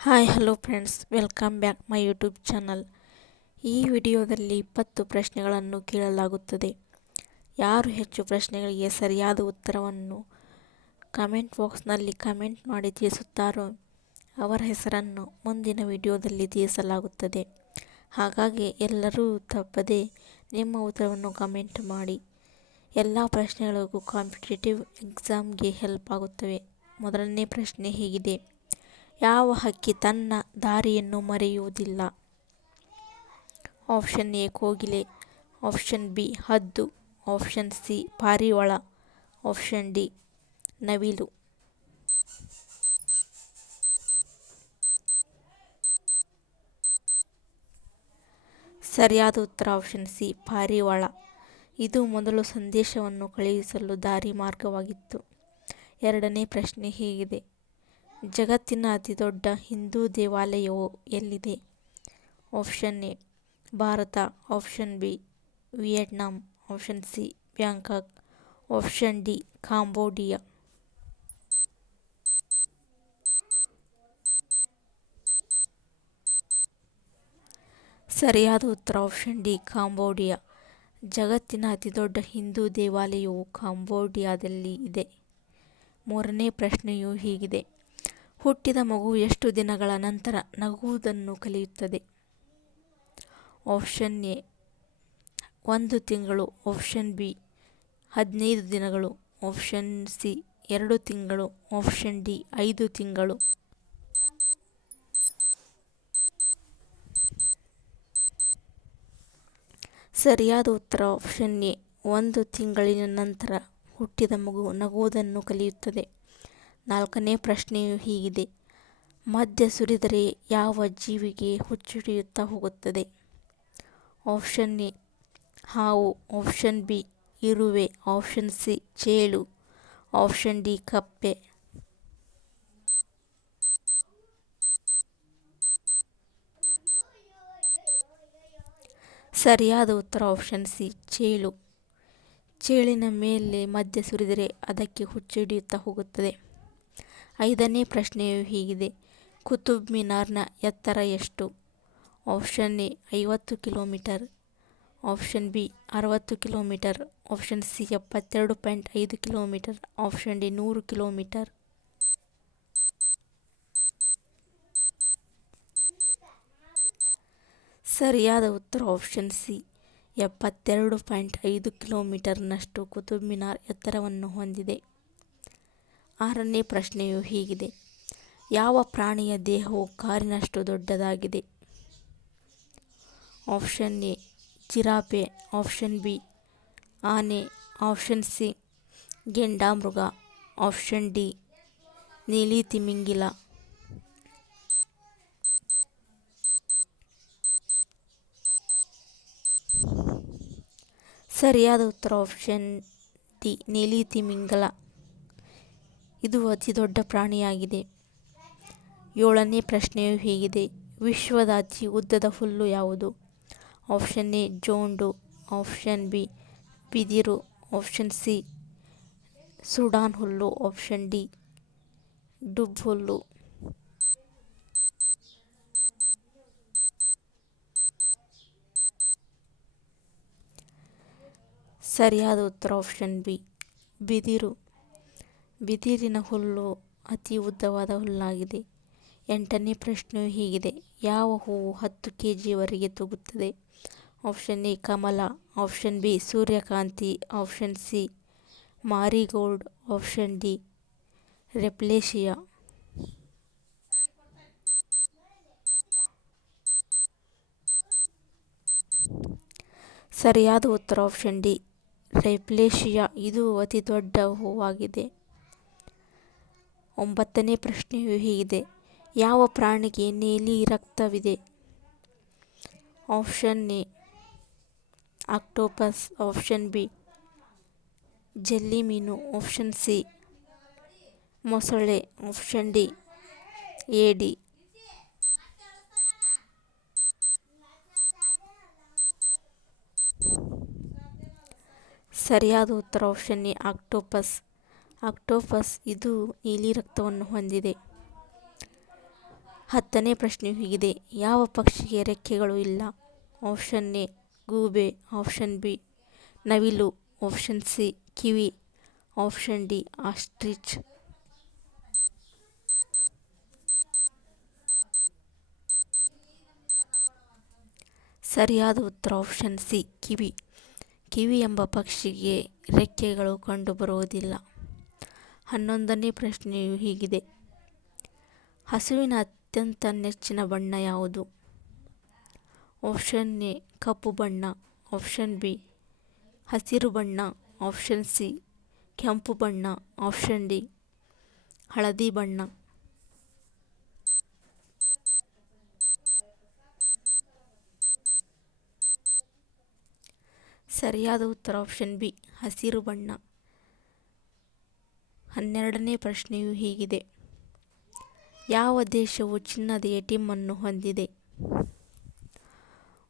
Hi hello friends, welcome back my YouTube channel. ಈ ವಿಡಿಯೋದಲ್ಲಿ 20 ಪ್ರಶ್ನೆಗಳನ್ನು ಕೇಳಲಾಗುತ್ತದೆ. ಯಾರು ಹೆಚ್ಚು ಪ್ರಶ್ನೆಗಳಿಗೆ ಸರಿಯಾದ ಉತ್ತರವನ್ನು ಕಮೆಂಟ್ ಬಾಕ್ಸ್ನಲ್ಲಿ ಕಮೆಂಟ್ ಮಾಡಿ ತಿಳಿಸುತ್ತಾರೋ ಅವರ ಹೆಸರನ್ನು ಮುಂದಿನ ವಿಡಿಯೋದಲ್ಲಿ ತಿಳಿಸಲಾಗುತ್ತದೆ. ಹಾಗಾಗಿ ಎಲ್ಲರೂ ತಪ್ಪದೆ ನಿಮ್ಮ ಉತ್ತರವನ್ನು ಕಮೆಂಟ್ ಮಾಡಿ. ಎಲ್ಲ ಪ್ರಶ್ನೆಗಳಿಗೂ ಕಾಂಪಿಟೇಟಿವ್ ಎಕ್ಸಾಮ್ಗೆ ಹೆಲ್ಪ್ ಆಗುತ್ತವೆ. ಮೊದಲನೇ ಪ್ರಶ್ನೆ ಹೀಗಿದೆ: ಯಾವ ಹಕ್ಕಿ ತನ್ನ ದಾರಿಯನ್ನು ಮರೆಯುವುದಿಲ್ಲ? ಆಪ್ಷನ್ ಎ ಕೋಗಿಲೆ, ಆಪ್ಷನ್ ಬಿ ಹದ್ದು, ಆಪ್ಷನ್ ಸಿ ಪಾರಿವಾಳ, ಆಪ್ಷನ್ ಡಿ ನವಿಲು. ಸರಿಯಾದ ಉತ್ತರ ಆಪ್ಷನ್ ಸಿ ಪಾರಿವಾಳ. ಇದು ಮೊದಲು ಸಂದೇಶವನ್ನು ಕಳುಹಿಸಲು ದಾರಿ ಮಾರ್ಗವಾಗಿತ್ತು. ಎರಡನೇ ಪ್ರಶ್ನೆ ಹೀಗಿದೆ: ಜಗತ್ತಿನ ಅತಿದೊಡ್ಡ ಹಿಂದೂ ದೇವಾಲಯವು ಎಲ್ಲಿದೆ? Option A Bharat, option B Vietnam, option C Bangkok, option D Cambodia. ಸರಿಯಾದ ಉತ್ತರ ಆಪ್ಷನ್ ಡಿ ಕಾಂಬೋಡಿಯಾ. ಜಗತ್ತಿನ ಅತಿದೊಡ್ಡ ಹಿಂದೂ ದೇವಾಲಯವು ಕಾಂಬೋಡಿಯಾದಲ್ಲಿ ಇದೆ. ಮೂರನೇ ಪ್ರಶ್ನೆಯು ಹೀಗಿದೆ: ಹುಟ್ಟಿದ ಮಗು ಎಷ್ಟು ದಿನಗಳ ನಂತರ ನಗುವುದನ್ನು ಕಲಿಯುತ್ತದೆ? ಆಪ್ಷನ್ ಎ 1 ತಿಂಗಳು, ಆಪ್ಷನ್ ಬಿ 15 ದಿನಗಳು, ಆಪ್ಷನ್ ಸಿ 2 ತಿಂಗಳು, ಆಪ್ಷನ್ ಡಿ 5 ತಿಂಗಳು. ಸರಿಯಾದ ಉತ್ತರ ಆಪ್ಷನ್ ಎ 1 ತಿಂಗಳಿನ ನಂತರ ಹುಟ್ಟಿದ ಮಗು ನಗುವುದನ್ನು ಕಲಿಯುತ್ತದೆ. ನಾಲ್ಕನೇ ಪ್ರಶ್ನೆಯು ಹೀಗಿದೆ: ಮದ್ಯ ಸುರಿದರೆ ಯಾವ ಜೀವಿಗೆ ಹುಚ್ಚುಡಿಯುತ್ತಾ ಹೋಗುತ್ತದೆ? ಆಪ್ಷನ್ ಎ ಹಾವು, ಆಪ್ಷನ್ ಬಿ ಇರುವೆ, ಆಪ್ಷನ್ ಸಿ ಚೇಳು, ಆಪ್ಷನ್ ಡಿ ಕಪ್ಪೆ. ಸರಿಯಾದ ಉತ್ತರ ಆಪ್ಷನ್ ಸಿ ಚೇಳು. ಚೇಳಿನ ಮೇಲೆ ಮದ್ಯ ಸುರಿದರೆ ಅದಕ್ಕೆ ಹುಚ್ಚುಡಿಯುತ್ತಾ ಹೋಗುತ್ತದೆ. ಐದನೇ ಪ್ರಶ್ನೆಯು ಹೀಗಿದೆ: ಕುತುಬ್ ಮಿನಾರ್ನ ಎತ್ತರ ಎಷ್ಟು? Option A 50 kilometre, option B 60 kilometre, option C 72.5 kilometre, option D 100 kilometre. ಸರಿಯಾದ ಉತ್ತರ ಆಪ್ಷನ್ ಸಿ 72.5 ಕಿಲೋಮೀಟರ್ನಷ್ಟು ಕುತುಬ್ ಮಿನಾರ್ ಎತ್ತರವನ್ನು ಹೊಂದಿದೆ. ಆರನೇ ಪ್ರಶ್ನೆಯು ಹೀಗಿದೆ: ಯಾವ ಪ್ರಾಣಿಯ ದೇಹವು ಕಾರಿನಷ್ಟು ದೊಡ್ಡದಾಗಿದೆ? Option A giraffe, option B ಆನೆ, ಆಪ್ಷನ್ ಸಿ ಗೆಂಡಾಮೃಗ, ಆಪ್ಷನ್ ಡಿ ನೀಲಿ ತಿಮಿಂಗಿಲ. ಸರಿಯಾದ ಉತ್ತರ ಆಪ್ಷನ್ ಡಿ ನೀಲಿ ತಿಮಿಂಗಲ. ಇದು ಅತಿ ದೊಡ್ಡ ಪ್ರಾಣಿಯಾಗಿದೆ. ಏಳನೇ ಪ್ರಶ್ನೆಯು ಹೀಗಿದೆ: ವಿಶ್ವದ ಅತಿ ಉದ್ದದ ಹುಲ್ಲು ಯಾವುದು? ಆಪ್ಷನ್ ಎ ಜೋಂಡು, ಆಪ್ಷನ್ ಬಿ ಬಿದಿರು, ಆಪ್ಷನ್ ಸಿ ಸುಡಾನ್ ಹುಲ್ಲು, ಆಪ್ಷನ್ ಡಿ ಡುಬ್ ಹುಲ್ಲು. ಸರಿಯಾದ ಉತ್ತರ ಆಪ್ಷನ್ ಬಿ ಬಿದಿರು. ಬಿದಿರಿನ ಹುಲ್ಲು ಅತಿ ಉದ್ದವಾದ ಹುಲ್ಲಾಗಿದೆ. ಎಂಟನೇ ಪ್ರಶ್ನೆಯು ಹೀಗಿದೆ: ಯಾವ ಹೂವು 10 kg ತೂಗುತ್ತದೆ? ಆಪ್ಷನ್ ಎ ಕಮಲ, ಆಪ್ಷನ್ ಬಿ ಸೂರ್ಯಕಾಂತಿ, option C marigold, option D rafflesia. ಸರಿಯಾದ ಉತ್ತರ ಆಪ್ಷನ್ ಡಿ ರೆಪ್ಲೇಶಿಯಾ. ಇದು ಅತಿ ದೊಡ್ಡ ಹೂವಾಗಿದೆ. ಒಂಬತ್ತನೇ ಪ್ರಶ್ನೆಯು ಹೀಗಿದೆ: ಯಾವ ಪ್ರಾಣಿಗೆ ನೀಲಿ ರಕ್ತವಿದೆ? Option A octopus, option B jelly ಮೀನು, ಆಪ್ಷನ್ ಸಿ ಮೊಸಳೆ, ಆಪ್ಷನ್ ಡಿ ಏಡಿ. ಸರಿಯಾದ ಉತ್ತರ ಆಪ್ಷನ್ ಎ ಆಕ್ಟೋಪಸ್. ಆಕ್ಟೋಪಸ್ ಇದು ನೀಲಿ ರಕ್ತವನ್ನು ಹೊಂದಿದೆ. 10ನೇ ಪ್ರಶ್ನೆ ಹೀಗಿದೆ. ಯಾವ ಪಕ್ಷಿಗೆ ರೆಕ್ಕೆಗಳು ಇಲ್ಲ? ಆಪ್ಷನ್ ಎ ಗೂಬೆ, ಆಪ್ಷನ್ ಬಿ ನವಿಲು, ಆಪ್ಷನ್ ಸಿ ಕಿವಿ, ಆಪ್ಷನ್ ಡಿ ಆಸ್ಟ್ರಿಚ್. ಸರಿಯಾದ ಉತ್ತರ ಆಪ್ಷನ್ ಸಿ ಕಿವಿ. ಕಿವಿ ಎಂಬ ಪಕ್ಷಿಗೆ ರೆಕ್ಕೆಗಳು ಕಂಡುಬರುವುದಿಲ್ಲ. 11ನೇ ಪ್ರಶ್ನೆಯು ಹೀಗಿದೆ. ಹಸುವಿನ ಅತ್ಯಂತ ನೆಚ್ಚಿನ ಬಣ್ಣ ಯಾವುದು? ಆಪ್ಷನ್ ಎ ಕಪ್ಪು ಬಣ್ಣ, ಆಪ್ಷನ್ ಬಿ ಹಸಿರು ಬಣ್ಣ, ಆಪ್ಷನ್ ಸಿ ಕೆಂಪು ಬಣ್ಣ, ಆಪ್ಷನ್ ಡಿ ಹಳದಿ ಬಣ್ಣ. ಸರಿಯಾದ ಉತ್ತರ ಆಪ್ಷನ್ ಬಿ ಹಸಿರು ಬಣ್ಣ. 12ನೇ ಪ್ರಶ್ನೆಯು ಹೀಗಿದೆ. ಯಾವ ದೇಶವು ಚಿನ್ನದ ಎಟಿಎಂ ಅನ್ನು ಹೊಂದಿದೆ?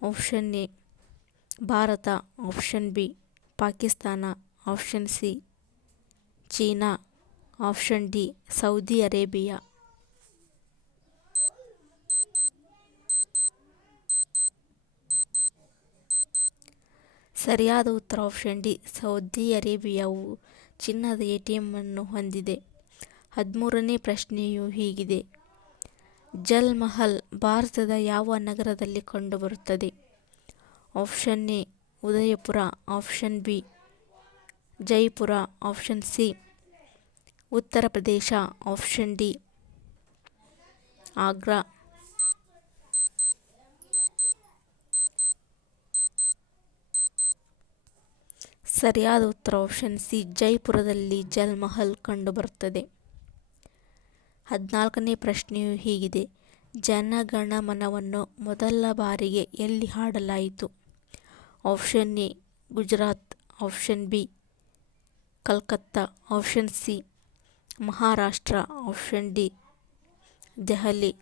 Option A Bharat, option B Pakistan, option C China, option D Saudi Arabia. ಸರಿಯಾದ ಉತ್ತರ ಆಪ್ಷನ್ ಡಿ ಸೌದಿ ಅರೇಬಿಯಾವು ಚಿನ್ನದ ಎಟಿಎಂ ಅನ್ನು ಹೊಂದಿದೆ. 13ನೇ ಪ್ರಶ್ನೆಯು ಹೀಗಿದೆ. ಜಲ್ ಮಹಲ್ ಭಾರತದ ಯಾವ ನಗರದಲ್ಲಿ ಕಂಡುಬರುತ್ತದೆ? Option A Udaipur, option B Jaipur, option C Uttar Pradesh, option D Agra. ಸರಿಯಾದ ಉತ್ತರ ಆಪ್ಷನ್ ಸಿ ಜೈಪುರದಲ್ಲಿ ಜಲ್ ಮಹಲ್ ಕಂಡುಬರುತ್ತದೆ. 14ನೇ ಪ್ರಶ್ನೆಯು ಹೀಗಿದೆ. ಜನಗಣಮನವನ್ನು ಮೊದಲ ಬಾರಿಗೆ ಎಲ್ಲಿ ಹಾಡಲಾಯಿತು? Option A Gujarat, option B Calcutta, option C Maharashtra, option D Delhi.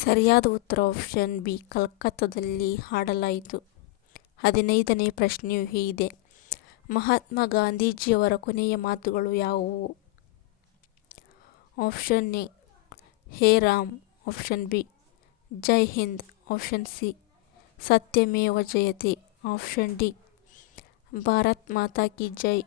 ಸರಿಯಾದ ಉತ್ತರ ಆಪ್ಷನ್ ಬಿ ಕಲ್ಕತ್ತಾದಲ್ಲಿ ಹಾಡಲಾಯಿತು. 15ನೇ ಪ್ರಶ್ನೆಯು ಹೀಗಿದೆ. ಮಹಾತ್ಮ ಗಾಂಧೀಜಿಯವರ ಕೊನೆಯ ಮಾತುಗಳು ಯಾವುವು? ಆಪ್ಷನ್ ಎ ಹೇ ರಾಮ್, ಆಪ್ಷನ್ ಬಿ ಜೈ ಹಿಂದ್, ಆಪ್ಷನ್ ಸಿ ಸತ್ಯಮೇವ ಜಯತೆ, ಆಪ್ಷನ್ ಡಿ ಭಾರತ್ ಮಾತಾ ಕಿ ಜೈ.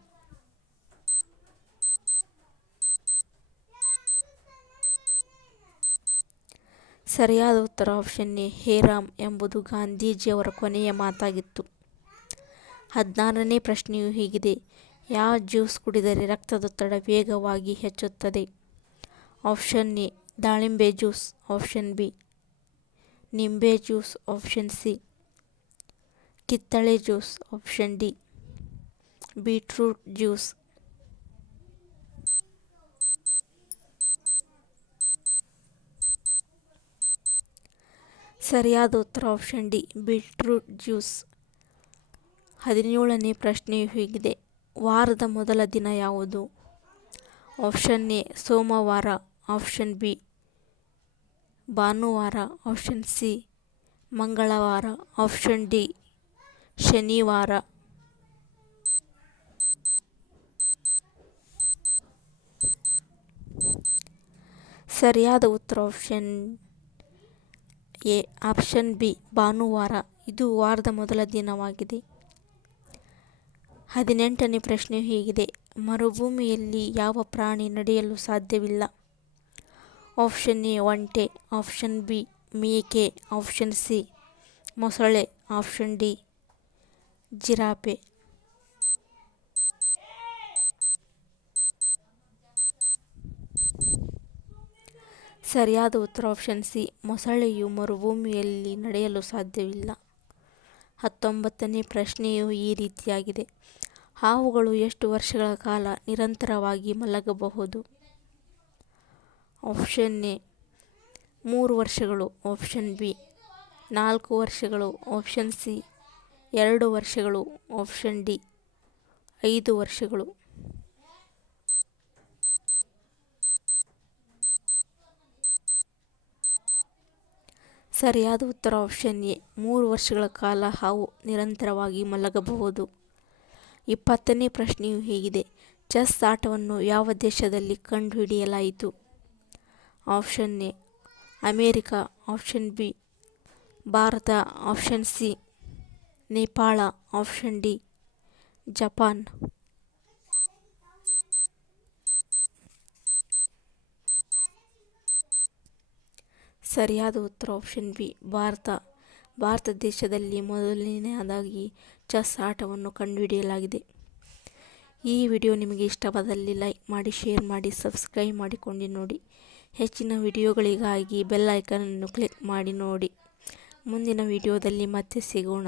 ಸರಿಯಾದ ಉತ್ತರ ಆಪ್ಷನ್ ಎ ಹೇ ರಾಮ್ ಎಂಬುದು ಗಾಂಧೀಜಿಯವರ ಕೊನೆಯ ಮಾತಾಗಿತ್ತು. 16ನೇ ಪ್ರಶ್ನೆಯು ಹೀಗಿದೆ. ಯಾವ ಜ್ಯೂಸ್ ಕುಡಿದರೆ ರಕ್ತದೊತ್ತಡ ವೇಗವಾಗಿ ಹೆಚ್ಚುತ್ತದೆ? ಆಪ್ಷನ್ ಎ ದಾಳಿಂಬೆ ಜ್ಯೂಸ್, ಆಪ್ಷನ್ ಬಿ ನಿಂಬೆ ಜ್ಯೂಸ್, ಆಪ್ಷನ್ ಸಿ ಕಿತ್ತಳೆ juice, option D beetroot juice. ಸರಿಯಾದ ಉತ್ತರ ಆಪ್ಷನ್ ಡಿ ಬೀಟ್ರೂಟ್ ಜ್ಯೂಸ್. 17ನೇ ಪ್ರಶ್ನೆಯು ಹೀಗಿದೆ. ವಾರದ ಮೊದಲ ದಿನ ಯಾವುದು? ಆಪ್ಷನ್ ಎ ಸೋಮವಾರ, ಆಪ್ಷನ್ ಬಿ ಭಾನುವಾರ, ಆಪ್ಷನ್ ಸಿ ಮಂಗಳವಾರ, ಆಪ್ಷನ್ ಡಿ ಶನಿವಾರ. ಸರಿಯಾದ ಉತ್ತರ ಆಪ್ಷನ್ ಎ ಆಪ್ಷನ್ ಬಿ ಭಾನುವಾರ. ಇದು ವಾರದ ಮೊದಲ ದಿನವಾಗಿದೆ. 18ನೇ ಪ್ರಶ್ನೆ ಹೀಗಿದೆ. ಮರುಭೂಮಿಯಲ್ಲಿ ಯಾವ ಪ್ರಾಣಿ ನಡೆಯಲು ಸಾಧ್ಯವಿಲ್ಲ? ಆಪ್ಷನ್ ಎ ಒಂಟೆ, ಆಪ್ಷನ್ ಬಿ ಮೇಕೆ, ಆಪ್ಷನ್ ಸಿ ಮೊಸಳೆ, ಆಪ್ಷನ್ ಡಿ ಜಿರಾಫೆ. ಸರಿಯಾದ ಉತ್ತರ ಆಪ್ಷನ್ ಸಿ ಮೊಸಳೆಯು ಮರುಭೂಮಿಯಲ್ಲಿ ನಡೆಯಲು ಸಾಧ್ಯವಿಲ್ಲ. 19ನೇ ಪ್ರಶ್ನೆಯು ಈ ರೀತಿಯಾಗಿದೆ. ಹಾವುಗಳು ಎಷ್ಟು ವರ್ಷಗಳ ಕಾಲ ನಿರಂತರವಾಗಿ ಮಲಗಬಹುದು? ಆಪ್ಷನ್ ಎ 3 ವರ್ಷಗಳು, ಆಪ್ಷನ್ ಬಿ 4 ವರ್ಷಗಳು, ಆಪ್ಷನ್ ಸಿ 2 ವರ್ಷಗಳು, ಆಪ್ಷನ್ ಡಿ 5 ವರ್ಷಗಳು. ಸರಿಯಾದ ಉತ್ತರ ಆಪ್ಷನ್ ಎ 3 ವರ್ಷಗಳ ಕಾಲ ಹಾವು ನಿರಂತರವಾಗಿ ಮಲಗಬಹುದು. 20ನೇ ಪ್ರಶ್ನೆಯು ಹೀಗಿದೆ: ಚೆಸ್ ಆಟವನ್ನು ಯಾವ ದೇಶದಲ್ಲಿ ಕಂಡುಹಿಡಿಯಲಾಯಿತು? Option A America, option B Bharat, option C Nepal, option D Japan. ಸರಿಯಾದ ಉತ್ತರ ಆಪ್ಷನ್ ಬಿ ಭಾರತ ದೇಶದಲ್ಲಿ ಮೊದಲನೆಯದಾಗಿ ಚೆಸ್ ಆಟವನ್ನು ಕಂಡುಹಿಡಿಯಲಾಗಿದೆ. ಈ ವಿಡಿಯೋ ನಿಮಗೆ ಇಷ್ಟವಾದಲ್ಲಿ ಲೈಕ್ ಮಾಡಿ, ಶೇರ್ ಮಾಡಿ, ಸಬ್ಸ್ಕ್ರೈಬ್ ಮಾಡಿಕೊಂಡು ನೋಡಿ. ಹೆಚ್ಚಿನ ವಿಡಿಯೋಗಳಿಗಾಗಿ ಬೆಲ್ ಐಕಾನ್ ಅನ್ನು ಕ್ಲಿಕ್ ಮಾಡಿ ನೋಡಿ. ಮುಂದಿನ ವಿಡಿಯೋದಲ್ಲಿ ಮತ್ತೆ ಸಿಗೋಣ.